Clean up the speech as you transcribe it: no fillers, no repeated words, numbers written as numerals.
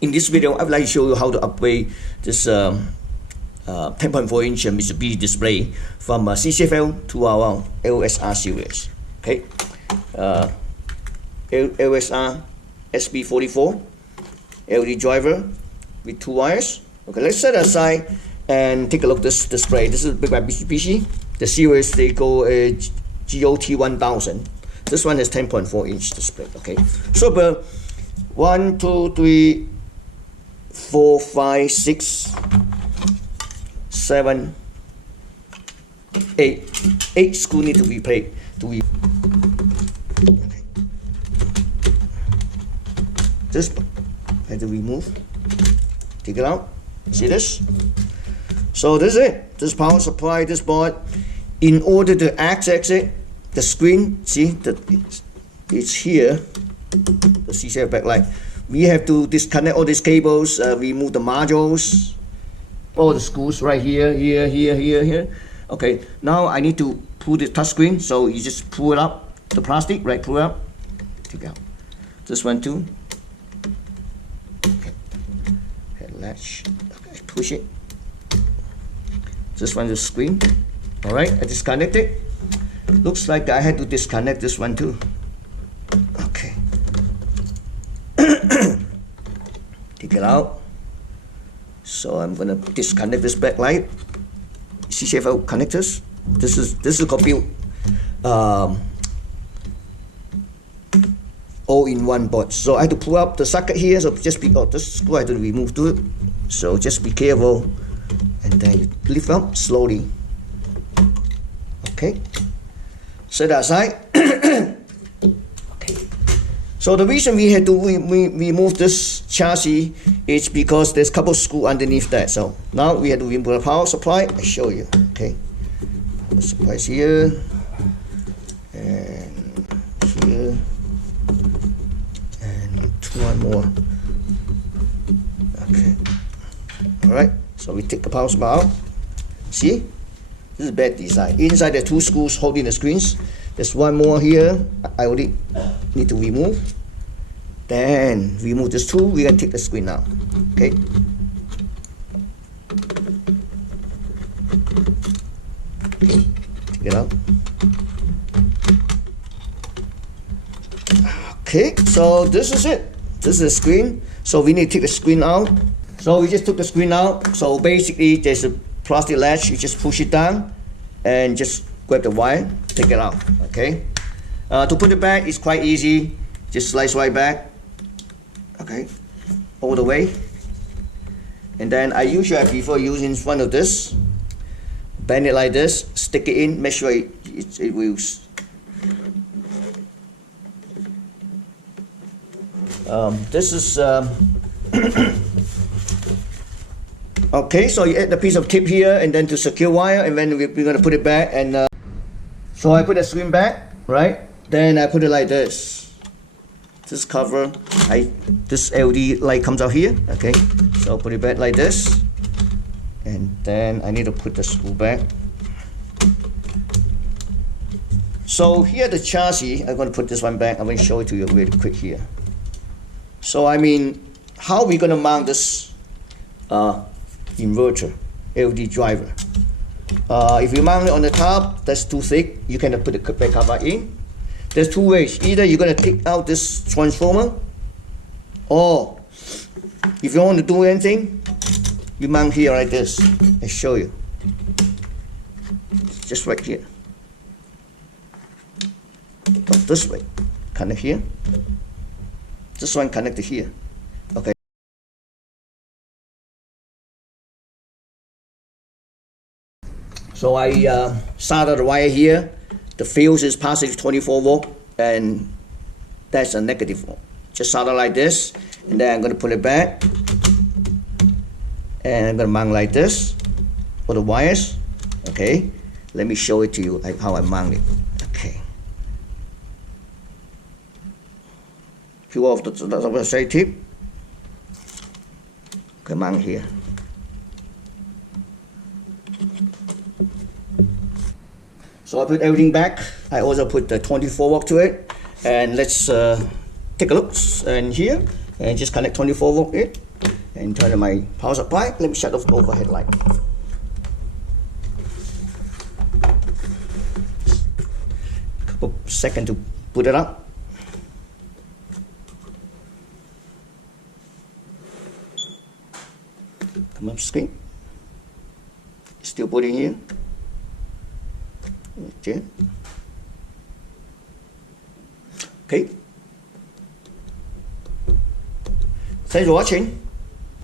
In this video, I would like to show you how to upgrade this 10.4-inch Mitsubishi display from CCFL to our LSR series. Okay, LSR SB44 LED driver with 2 wires. Okay, let's set aside and take a look at this display. This is built by Mitsubishi. The series they go GT1000. This one is 10.4-inch display. Okay, so 1, 2, 3, 4, 5, 6, 7, 8 screws need to be played. Okay. This I have to remove. Take it out. See this? So this is it. This power supply, this board. In order to access it, the screen, see that it's here. The CCF backlight. We have to disconnect all these cables, remove the modules, all the screws right here, here. Okay, now I need to pull the touch screen, so you just pull it up, the plastic, right, pull it up, take it out. This one too. Okay, head latch, okay, push it. This one is the screen. All right, I disconnect it. Looks like I had to disconnect this one too. Okay. Take it out. So I'm gonna disconnect this backlight. CCFL connectors. This is copy all-in-one board. So I have to pull up the socket here. So just be this screw I have to remove to it. So just be careful, and then you lift up slowly. Okay. Set that aside. So the reason we had to remove this chassis is because there's a couple screws underneath that. So now we have to remove the power supply. I show you. Okay, power supply is here and here and one more. Okay, all right. So we take the power supply out. See, this is bad design. Inside there are 2 screws holding the screens. There's one more here. I already need to remove. Then remove this 2. We're gonna take the screen out. Okay. Take it out. Okay. So this is it. This is the screen. So we need to take the screen out. So we just took the screen out. So basically, there's a plastic latch. You just push it down and just grab the wire, take it out. Okay. To put it back is quite easy. Just slice right back. Okay, all the way. And then I prefer using one of this. Bend it like this. Stick it in. Make sure it will. This is. Okay, so you add the piece of tape here, and then to secure wire, and then we're gonna put it back. And so I put the screen back, right? Then I put it like this. This cover, this LED light comes out here. Okay, so I'll put it back like this, and then I need to put the screw back. So here the chassis, I'm gonna put this one back. I'm gonna show it to you really quick here. So I mean, how are we gonna mount this inverter LED driver? If you mount it on the top, that's too thick. You can put the back cover in. There's 2 ways. Either you're gonna take out this transformer, or if you want to do anything, you mount here like this. I show you. Just right here. This way, connect here. This one connected here. Okay. So I started the wire here. The fuse is positive 24 volt, and that's a negative volt. Just solder like this, and then I'm going to put it back, and I'm going to mount like this for the wires. Okay, let me show it to you like how I mount it. Okay, peel off the side tip. Okay, mount here. So I put everything back. I also put the 24 volt to it. And let's take a look and here. And just connect 24 volt in. and turn on my power supply. Let me shut off the overhead light. Couple seconds to put it up. Come up screen. Still putting here. Okay. Okay. Thanks for watching.